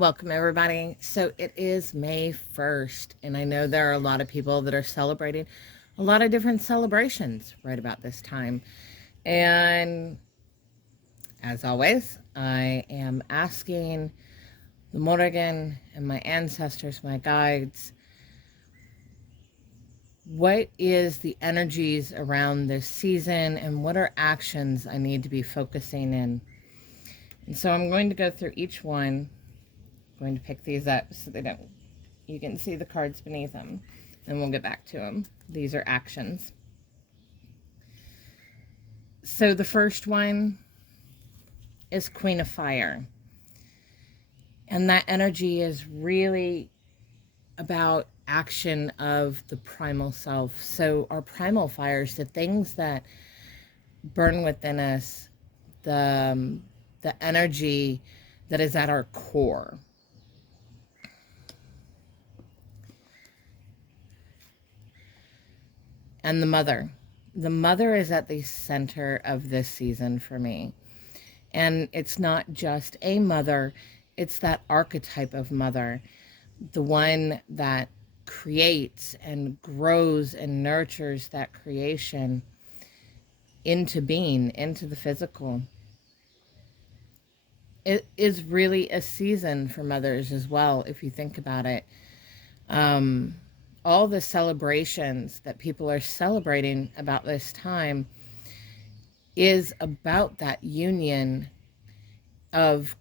Welcome, everybody. So it is May 1st, and I know there are a lot of people that are celebrating a lot of different celebrations right about this time. And as always, I am asking the Morrigan and my ancestors, my guides, what is the energies around this season and what are actions I need to be focusing in? And so I'm going to go through each one. I'm going to pick these up so you can see the cards beneath them, and we'll get back to them. These are actions. So the first one is Queen of Fire. And that energy is really about action of the primal self. So our primal fires, the things that burn within us, the energy that is at our core. And the mother. The mother is at the center of this season for me. And it's not just a mother, it's that archetype of mother, the one that creates and grows and nurtures that creation into being, into the physical. It is really a season for mothers as well, if you think about it. All the celebrations that people are celebrating about this time is about that union of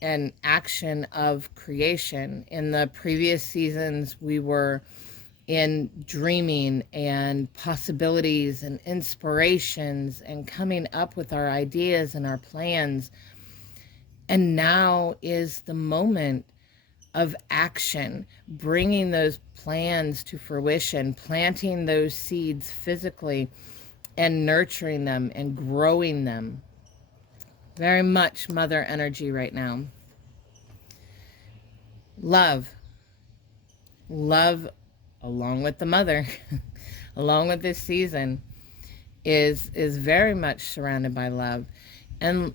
an action of creation. In the previous seasons, we were in dreaming and possibilities and inspirations and coming up with our ideas and our plans. And now is the moment of action, bringing those plans to fruition, planting those seeds physically and nurturing them and growing them. Very much mother energy right now. Love. Love, along with the mother, along with this season, is very much surrounded by love. And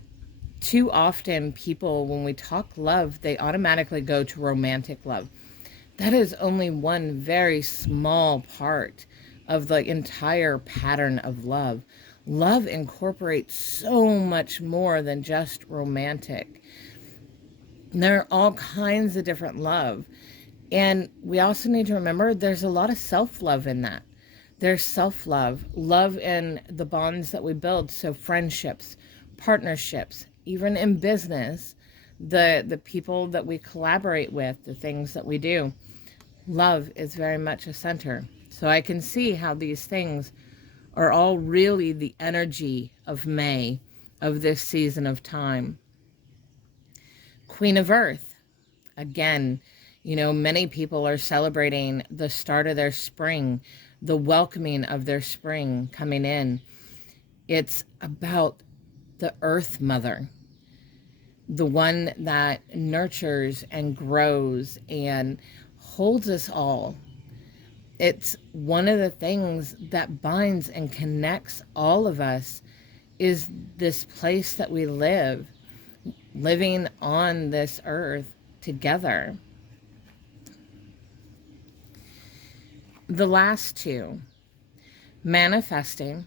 too often people, when we talk love, they automatically go to romantic love. That is only one very small part of the entire pattern of love. Love incorporates so much more than just romantic. There are all kinds of different love. And we also need to remember there's a lot of self-love in that. There's self-love, love in the bonds that we build. So friendships, partnerships, even in business, the people that we collaborate with, the things that we do. Love is very much a center. So I can see how these things are all really the energy of May, of this season of time. Queen of Earth. Again, many people are celebrating the start of their spring, the welcoming of their spring coming in. It's about the Earth Mother, the one that nurtures and grows and holds us all. It's one of the things that binds and connects all of us is this place that we live, living on this earth together. The last two, manifesting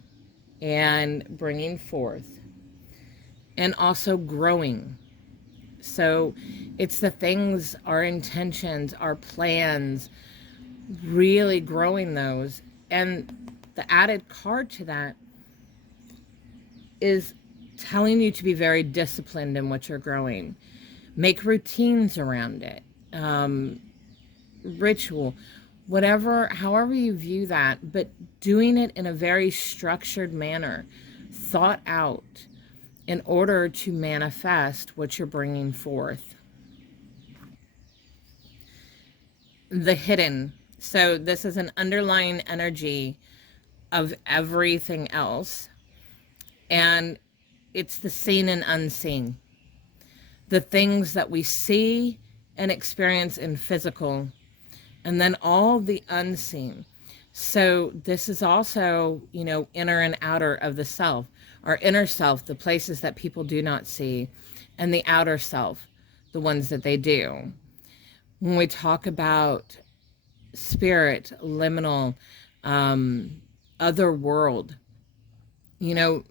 and bringing forth, and also growing. So it's the things, our intentions, our plans, really growing those. And the added card to that is telling you to be very disciplined in what you're growing. Make routines around it. Ritual, whatever, however you view that, but doing it in a very structured manner, thought out, in order to manifest what you're bringing forth. The hidden. So this is an underlying energy of everything else. And it's the seen and unseen. The things that we see and experience in physical, and then all the unseen. So this is also, inner and outer of the self. Our inner self, the places that people do not see, and the outer self, the ones that they do. when we talk about spirit, liminal, other world, you know,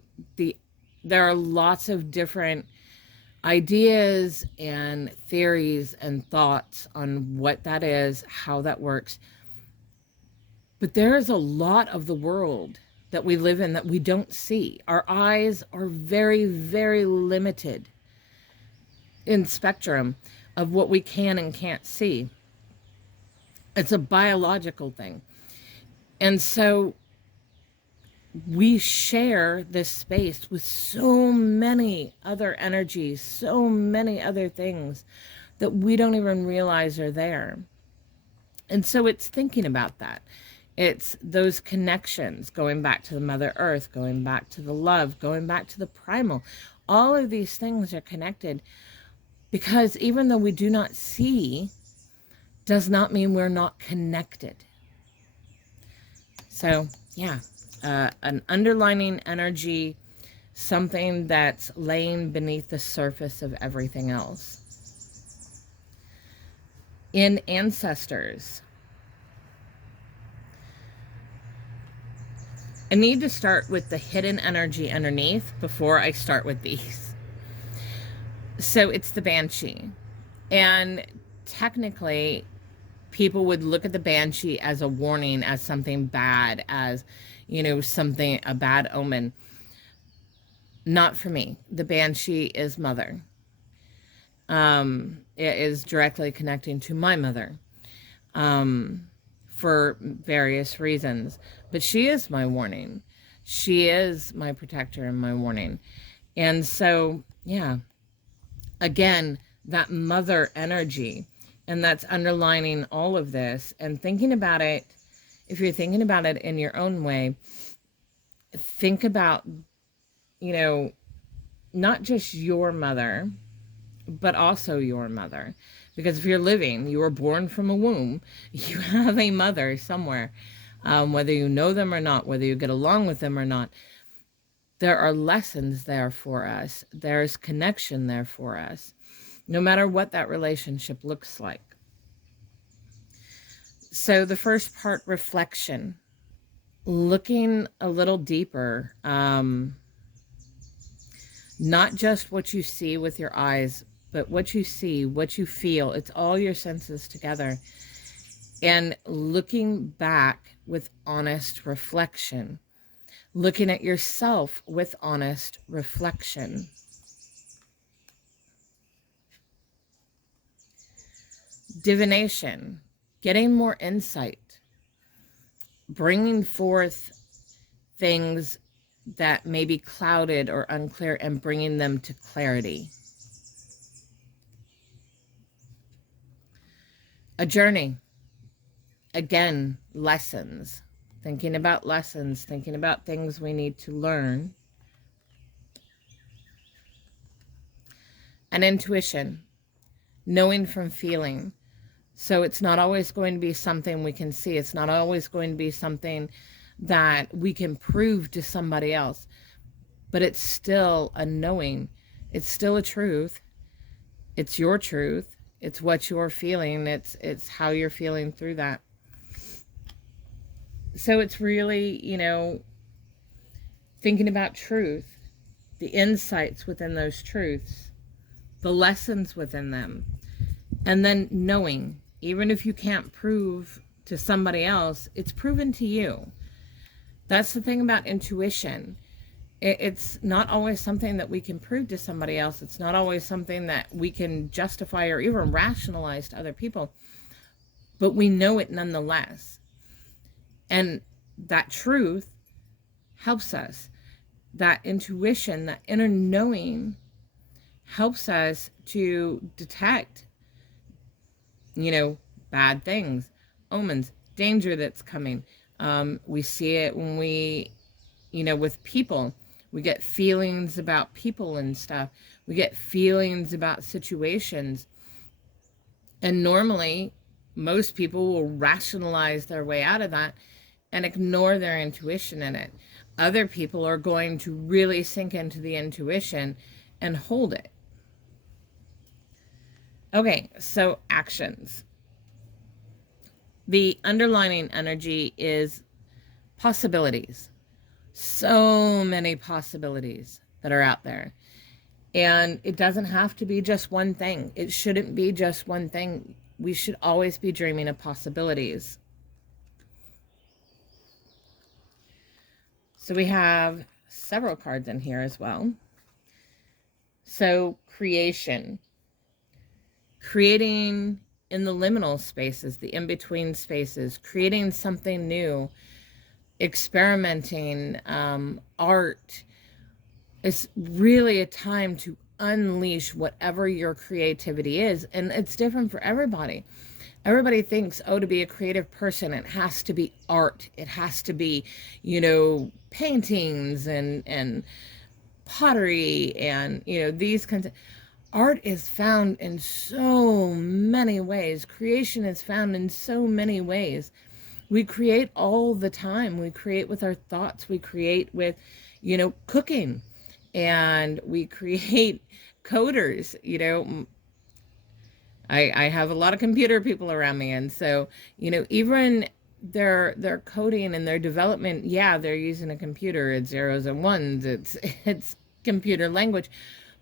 there are lots of different ideas and theories and thoughts on what that is, how that works. But there is a lot of the world that we live in that we don't see. Our eyes are very, very limited in spectrum of what we can and can't see. It's a biological thing. And so we share this space with so many other energies, so many other things that we don't even realize are there. And so it's thinking about that. It's those connections, going back to the Mother Earth, going back to the love, going back to the primal. All of these things are connected, because even though we do not see, does not mean we're not connected. So, yeah, an underlining energy, something that's laying beneath the surface of everything else. In ancestors, I need to start with the hidden energy underneath before I start with these. So it's the Banshee. And technically, people would look at the Banshee as a warning, as something bad, as, you know, something, a bad omen. Not for me. The Banshee is mother. It is directly connecting to my mother. For various reasons. But she is my warning. She is my protector and my warning. And so, yeah, again, that mother energy, and that's underlining all of this, and thinking about it, if you're thinking about it in your own way, think about, you know, not just your mother, but also your mother. Because if you're living, you were born from a womb, you have a mother somewhere, whether you know them or not, whether you get along with them or not. There are lessons there for us. There's connection there for us, no matter what that relationship looks like. So the first part, reflection, looking a little deeper, not just what you see with your eyes, but what you see, what you feel. It's all your senses together. And looking back with honest reflection. Looking at yourself with honest reflection. Divination. Getting more insight. Bringing forth things that may be clouded or unclear and bringing them to clarity. A journey. Again, lessons. Thinking about lessons, thinking about things we need to learn. And intuition. Knowing from feeling. So it's not always going to be something we can see. It's not always going to be something that we can prove to somebody else. But it's still a knowing. It's still a truth. It's your truth. It's what you're feeling. It's how you're feeling through that. So it's really, you know, thinking about truth, the insights within those truths, the lessons within them, and then knowing, even if you can't prove to somebody else, it's proven to you. That's the thing about intuition. It's not always something that we can prove to somebody else. It's not always something that we can justify or even rationalize to other people, but we know it nonetheless. And that truth helps us. That intuition, that inner knowing helps us to detect, you know, bad things, omens, danger that's coming. We see it when we, you know, with people. We get feelings about people and stuff. We get feelings about situations. And normally, most people will rationalize their way out of that and ignore their intuition in it. Other people are going to really sink into the intuition and hold it. Okay, so actions. The underlining energy is possibilities. So many possibilities that are out there. And it doesn't have to be just one thing. It shouldn't be just one thing. We should always be dreaming of possibilities. So we have several cards in here as well. So creation. Creating in the liminal spaces, the in-between spaces, creating something new, experimenting, art. It's really a time to unleash whatever your creativity is. And it's different for everybody. Everybody thinks, oh, to be a creative person, it has to be art. It has to be, paintings and pottery and, these kinds of... Art is found in so many ways. Creation is found in so many ways. We create all the time. We create with our thoughts. We create with, cooking. And we create coders, I have a lot of computer people around me. And so, even their coding and their development, yeah, they're using a computer. It's zeros and ones. It's computer language.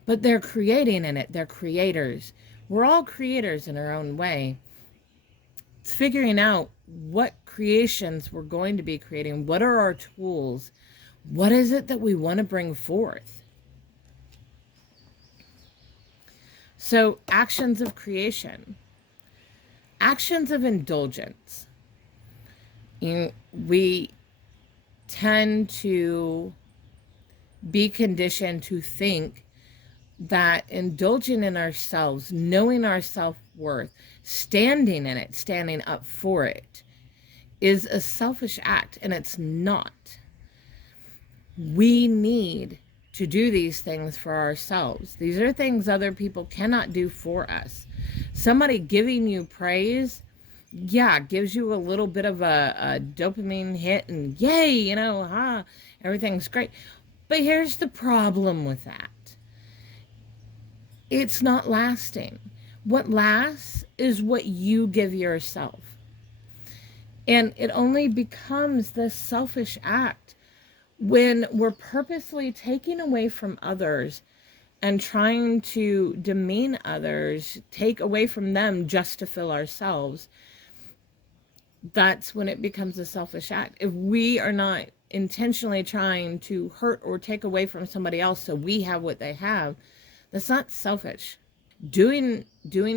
But they're creating in it. They're creators. We're all creators in our own way. It's figuring out what creations we're going to be creating. What are our tools? What is it that we want to bring forth? So, actions of creation. Actions of indulgence. We tend to be conditioned to think that indulging in ourselves, knowing our self-worth, standing in it, standing up for it, is a selfish act, and it's not. We need to do these things for ourselves. These are things other people cannot do for us. Somebody giving you praise, yeah, gives you a little bit of a dopamine hit, and yay, everything's great. But here's the problem with that. It's not lasting. What lasts is what you give yourself. And it only becomes this selfish act when we're purposely taking away from others and trying to demean others, take away from them just to fill ourselves. That's when it becomes a selfish act. If we are not intentionally trying to hurt or take away from somebody else so we have what they have, that's not selfish. Doing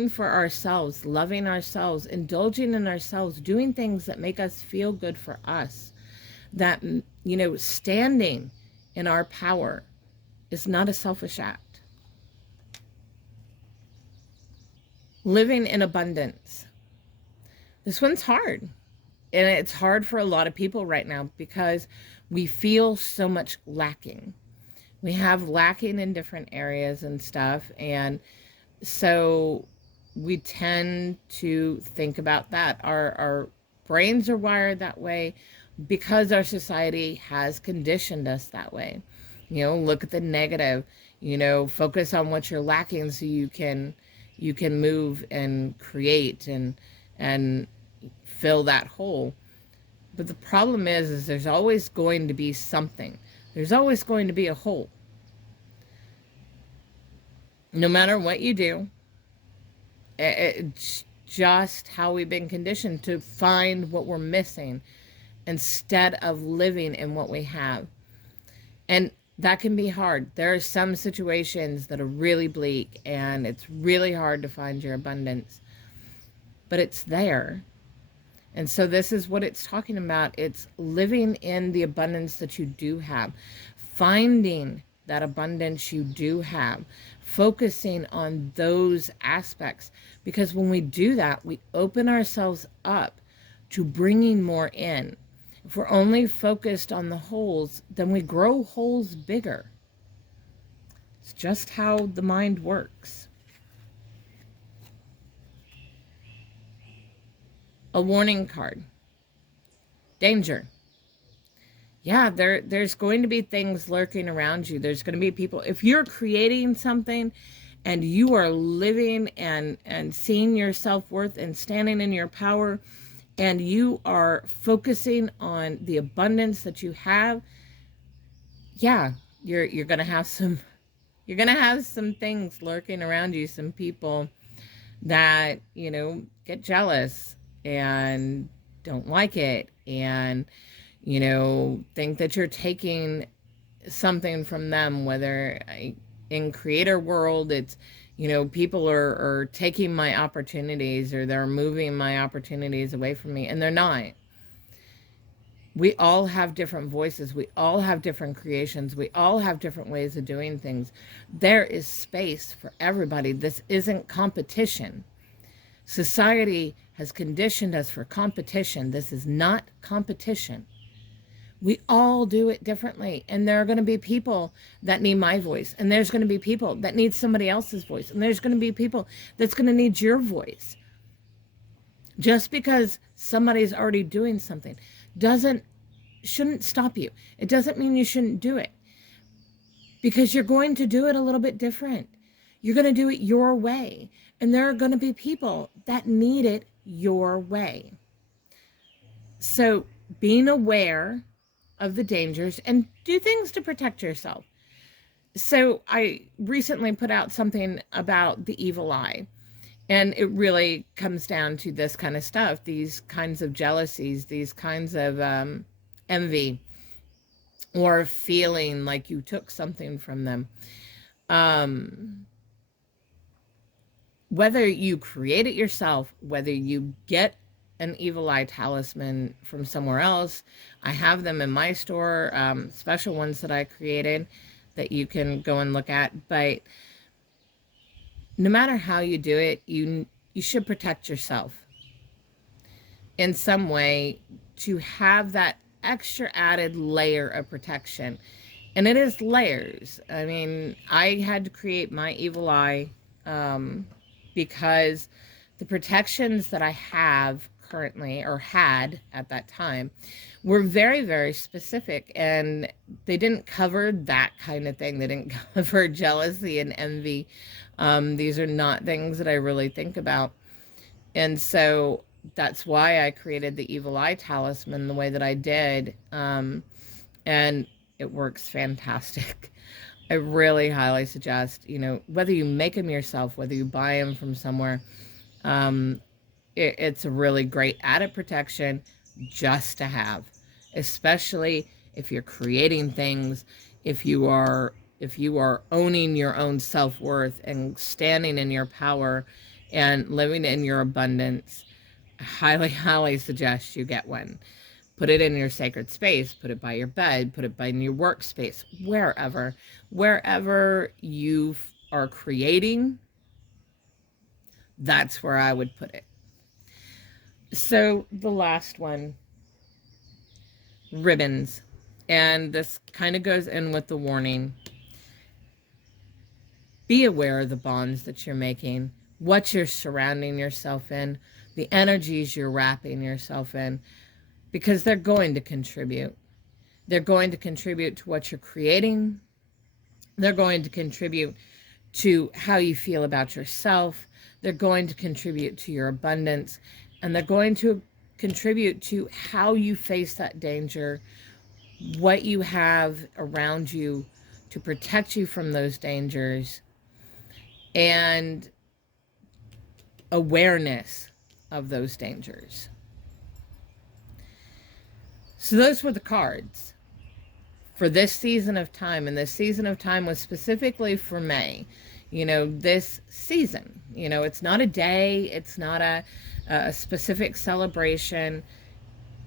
for ourselves, loving ourselves, indulging in ourselves, doing things that make us feel good for us, that, standing in our power is not a selfish act. Living in abundance. This one's hard. And it's hard for a lot of people right now because we feel so much lacking. We have lacking in different areas and stuff. And so we tend to think about that. Our brains are wired that way because our society has conditioned us that way. Look at the negative, focus on what you're lacking so you can move and create and fill that hole. But the problem is there's always going to be something. There's always going to be a hole. No matter what you do, it's just how we've been conditioned to find what we're missing instead of living in what we have. And that can be hard. There are some situations that are really bleak and it's really hard to find your abundance, but it's there. And so this is what it's talking about. It's living in the abundance that you do have, finding that abundance you do have, focusing on those aspects. Because when we do that, we open ourselves up to bringing more in. If we're only focused on the holes, then we grow holes bigger. It's just how the mind works. A warning card. Danger. Yeah, there's going to be things lurking around you. There's going to be people. If you're creating something and you are living and seeing your self-worth and standing in your power, and you are focusing on the abundance that you have, yeah, you're going to have some things lurking around you, some people that, get jealous and don't like it, and, think that you're taking something from them, whether in creator world, it's, people are taking my opportunities, or they're moving my opportunities away from me, and they're not. We all have different voices. We all have different creations. We all have different ways of doing things. There is space for everybody. This isn't competition. Society has conditioned us for competition. This is not competition. We all do it differently. And there are going to be people that need my voice. And there's going to be people that need somebody else's voice. And there's going to be people that's going to need your voice. Just because somebody's already doing something shouldn't stop you. It doesn't mean you shouldn't do it, because you're going to do it a little bit different. You're going to do it your way. And there are going to be people that need it your way. So being aware of the dangers, and do things to protect yourself. So I recently put out something about the evil eye. And it really comes down to this kind of stuff, these kinds of jealousies, these kinds of envy, or feeling like you took something from them. Whether you create it yourself, whether you get an evil eye talisman from somewhere else, I have them in my store, special ones that I created that you can go and look at. But no matter how you do it, you should protect yourself in some way, to have that extra added layer of protection. And it is layers. I mean, I had to create my evil eye because the protections that I have currently, or had at that time, were very, very specific, and they didn't cover that kind of thing. They didn't cover jealousy and envy. These are not things that I really think about. And so that's why I created the evil eye talisman the way that I did. And it works fantastic. I really highly suggest, whether you make them yourself, whether you buy them from somewhere, it's a really great added protection just to have, especially if you're creating things, if you are owning your own self-worth and standing in your power and living in your abundance. I highly, highly suggest you get one. Put it in your sacred space, put it by your bed, put it by your workspace, wherever you are creating, that's where I would put it. So the last one, ribbons. And this kind of goes in with the warning. Be aware of the bonds that you're making, what you're surrounding yourself in, the energies you're wrapping yourself in, because they're going to contribute. They're going to contribute to what you're creating. They're going to contribute to how you feel about yourself. They're going to contribute to your abundance, and they're going to contribute to how you face that danger, what you have around you to protect you from those dangers, and awareness of those dangers. So those were the cards for this season of time. And this season of time was specifically for May. This season, it's not a day. It's not a specific celebration.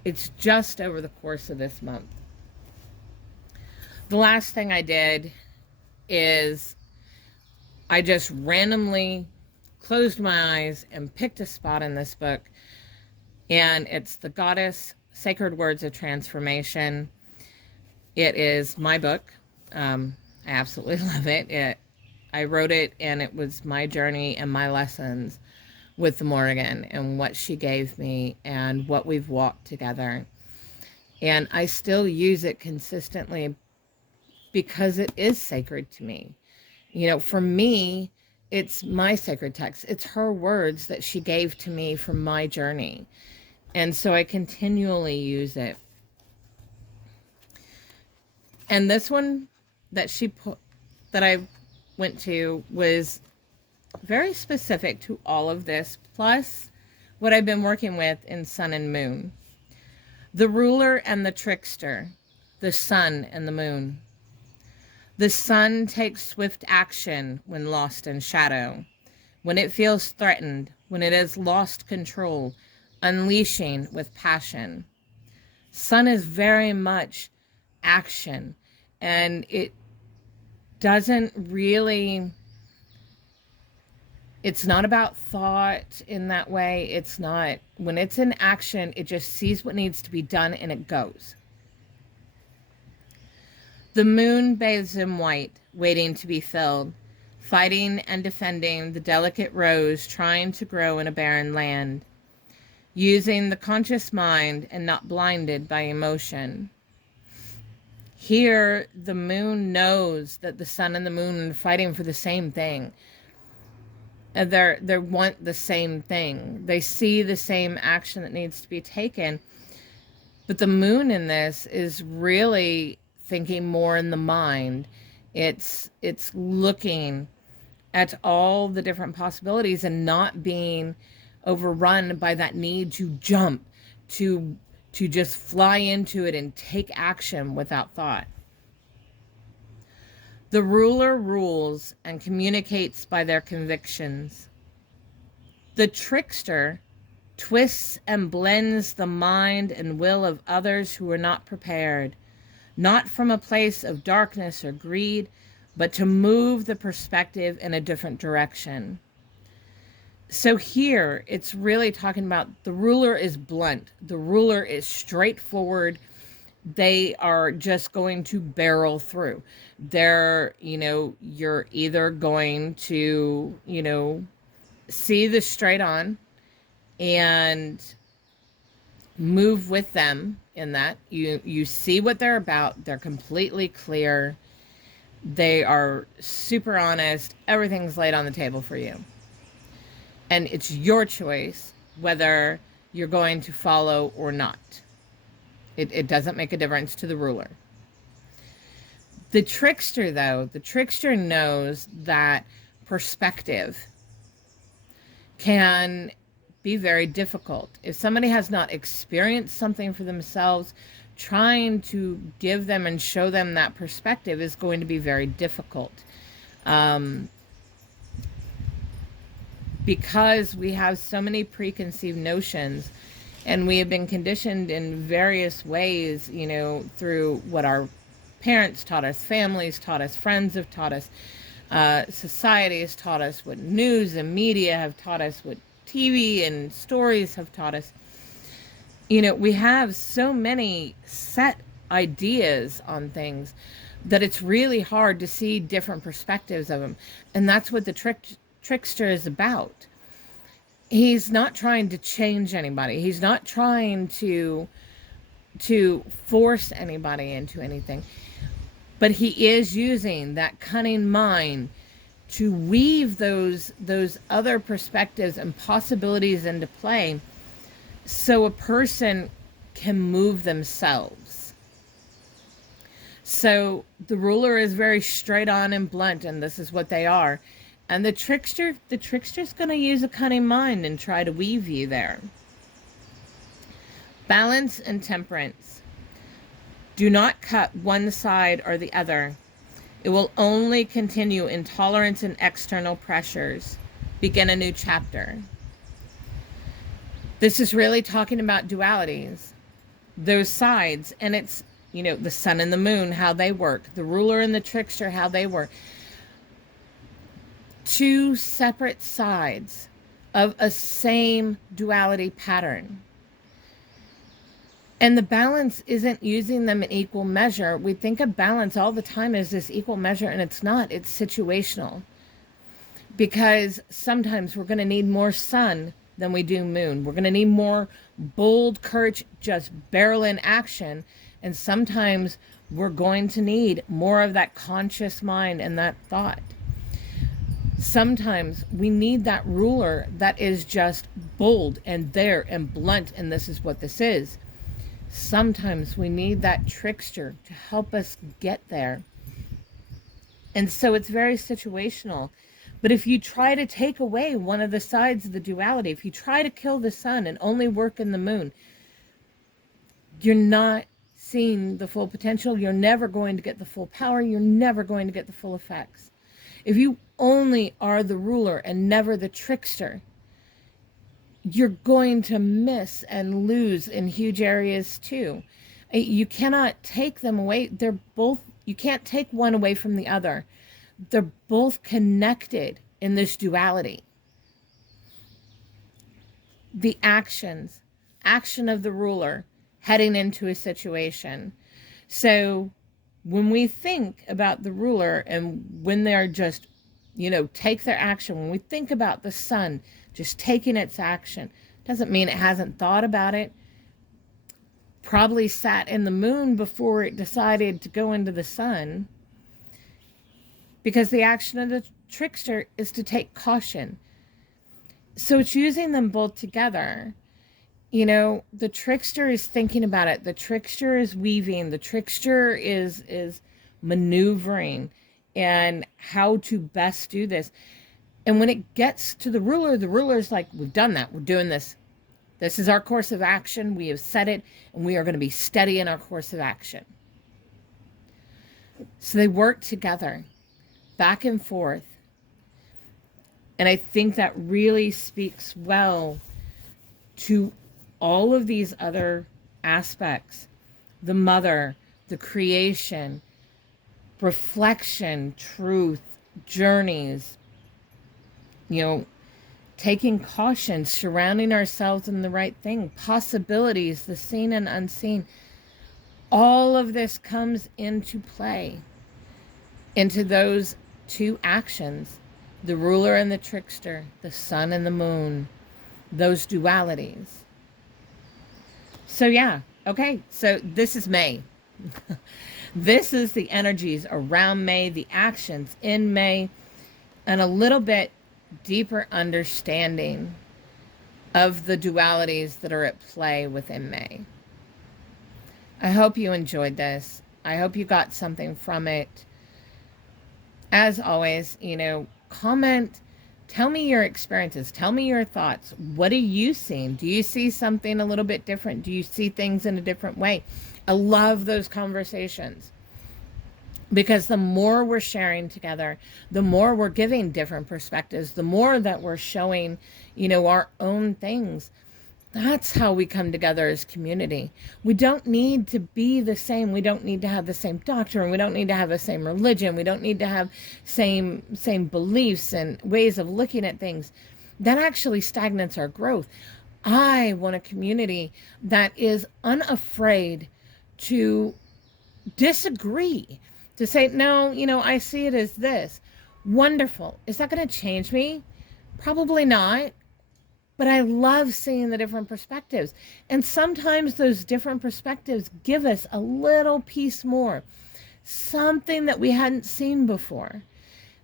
It's just over the course of this month. The last thing I did is I just randomly closed my eyes and picked a spot in this book. And it's The Goddess Sacred Words of Transformation. It is my book. I absolutely love it. I wrote it, and it was my journey and my lessons with the Morrigan, and what she gave me and what we've walked together. And I still use it consistently because it is sacred to me. For me, it's my sacred text. It's her words that she gave to me from my journey. And so I continually use it. And this one that that I went to was very specific to all of this, plus what I've been working with in Sun and Moon. The ruler and the trickster, the sun and the moon. The sun takes swift action when lost in shadow, when it feels threatened, when it has lost control, unleashing with passion. Sun is very much action, and it doesn't really, it's not about thought in that way. It's not, when it's in action, it just sees what needs to be done and it goes. The moon bathes in white, waiting to be filled, fighting and defending the delicate rose trying to grow in a barren land, using the conscious mind and not blinded by emotion. Here, the moon knows that the sun and the moon are fighting for the same thing. They want the same thing. They see the same action that needs to be taken. But the moon in this is really thinking more in the mind. It's looking at all the different possibilities and not being overrun by that need to jump, to just fly into it and take action without thought. The ruler rules and communicates by their convictions. The trickster twists and blends the mind and will of others who are not prepared, not from a place of darkness or greed, but to move the perspective in a different direction. So here, it's really talking about the ruler is blunt. The ruler is straightforward. They are just going to barrel through. They're, you're either going to, see the straight on and move with them in that. You see what they're about. They're completely clear. They are super honest. Everything's laid on the table for you. And it's your choice whether you're going to follow or not. It doesn't make a difference to the ruler. The trickster, though, the trickster knows that perspective can be very difficult. If somebody has not experienced something for themselves, trying to give them and show them that perspective is going to be very difficult. Because we have so many preconceived notions, and we have been conditioned in various ways, through what our parents taught us, families taught us, friends have taught us, society has taught us, what news and media have taught us, what TV and stories have taught us. We have so many set ideas on things that it's really hard to see different perspectives of them. And that's what the trickster is about. He's not trying to change anybody. He's not trying to force anybody into anything. But he is using that cunning mind to weave those other perspectives and possibilities into play so a person can move themselves. So the ruler is very straight on and blunt, and this is what they are. And the trickster's going to use a cunning mind and try to weave you there. Balance and temperance. Do not cut one side or the other. It will only continue intolerance and external pressures. Begin a new chapter. This is really talking about dualities, those sides, and it's, the sun and the moon, how they work, the ruler and the trickster, how they work. Two separate sides of a same duality pattern. And the balance isn't using them in equal measure. We think of balance all the time as this equal measure, and it's not. It's situational. Because sometimes we're going to need more sun than we do moon. We're going to need more bold courage, just barrel in action. And sometimes we're going to need more of that conscious mind and that thought. Sometimes we need that ruler that is just bold and there and blunt, and this is what this is. Sometimes we need that trickster to help us get there. And so it's very situational. But if you try to take away one of the sides of the duality, if you try to kill the sun and only work in the moon, you're not seeing the full potential. You're never going to get the full power. You're never going to get the full effects. If you only are the ruler and never the trickster, you're going to miss and lose in huge areas too. You cannot take them away. They're both, you can't take one away from the other. They're both connected in this duality. The action of the ruler heading into a situation. So when we think about the ruler and when they're just, take their action, when we think about the sun just taking its action, doesn't mean it hasn't thought about it. Probably sat in the moon before it decided to go into the sun. Because the action of the trickster is to take caution. So it's using them both together. The trickster is thinking about it. The trickster is weaving. The trickster is maneuvering and how to best do this. And when it gets to the ruler is like, we've done that. We're doing this. This is our course of action. We have set it, and we are going to be steady in our course of action. So they work together, back and forth. And I think that really speaks well to all of these other aspects. The mother, the creation, reflection, truth, journeys, taking caution, surrounding ourselves in the right thing, possibilities, the seen and unseen. All of this comes into play, into those two actions, the ruler and the trickster, the sun and the moon, those dualities. So yeah, okay, so this is May. This is the energies around May, the actions in May, and a little bit deeper understanding of the dualities that are at play within May. I hope you enjoyed this. I hope you got something from it. As always, comment, tell me your experiences, tell me your thoughts. What are you seeing? Do you see something a little bit different? Do you see things in a different way? I love those conversations. Because the more we're sharing together, the more we're giving different perspectives, the more that we're showing, our own things. That's how we come together as community. We don't need to be the same. We don't need to have the same doctrine. We don't need to have the same religion. We don't need to have same beliefs and ways of looking at things. That actually stagnates our growth. I want a community that is unafraid to disagree. To say, no, I see it as this. Wonderful. Is that going to change me? Probably not. But I love seeing the different perspectives. And sometimes those different perspectives give us a little piece more. Something that we hadn't seen before.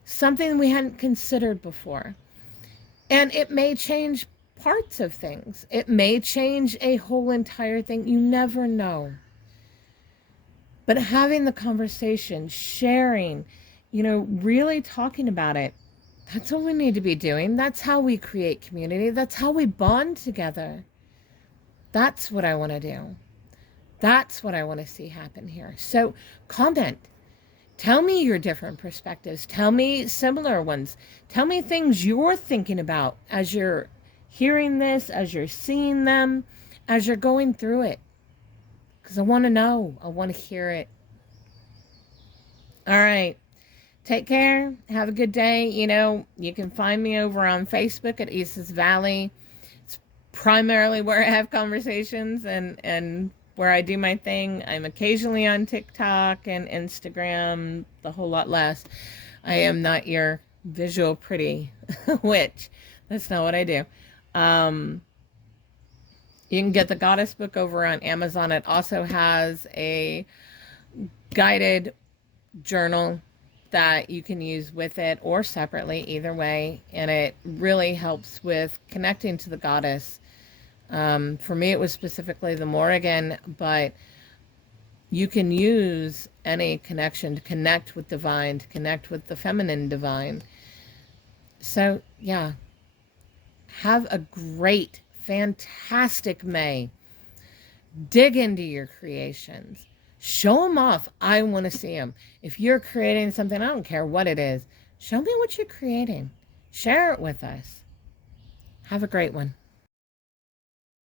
Something we hadn't considered before. And it may change parts of things. It may change a whole entire thing. You never know. But having the conversation, sharing, really talking about it, that's what we need to be doing. That's how we create community. That's how we bond together. That's what I want to do. That's what I want to see happen here. So comment. Tell me your different perspectives. Tell me similar ones. Tell me things you're thinking about as you're hearing this, as you're seeing them, as you're going through it. Because I want to know. I want to hear it. All right. Take care. Have a good day. You can find me over on Facebook at Issa's Valley. It's primarily where I have conversations and where I do my thing. I'm occasionally on TikTok and Instagram, the whole lot less. I am not your visual pretty witch. That's not what I do. You can get the Goddess book over on Amazon. It also has a guided journal that you can use with it or separately, either way. And it really helps with connecting to the goddess. For me, it was specifically the Morrigan, but you can use any connection to connect with divine, to connect with the feminine divine. So, yeah, have a great, fantastic May. Dig into your creations. Show them off. I want to see them. If you're creating something, I don't care what it is. Show me what you're creating. Share it with us. Have a great one.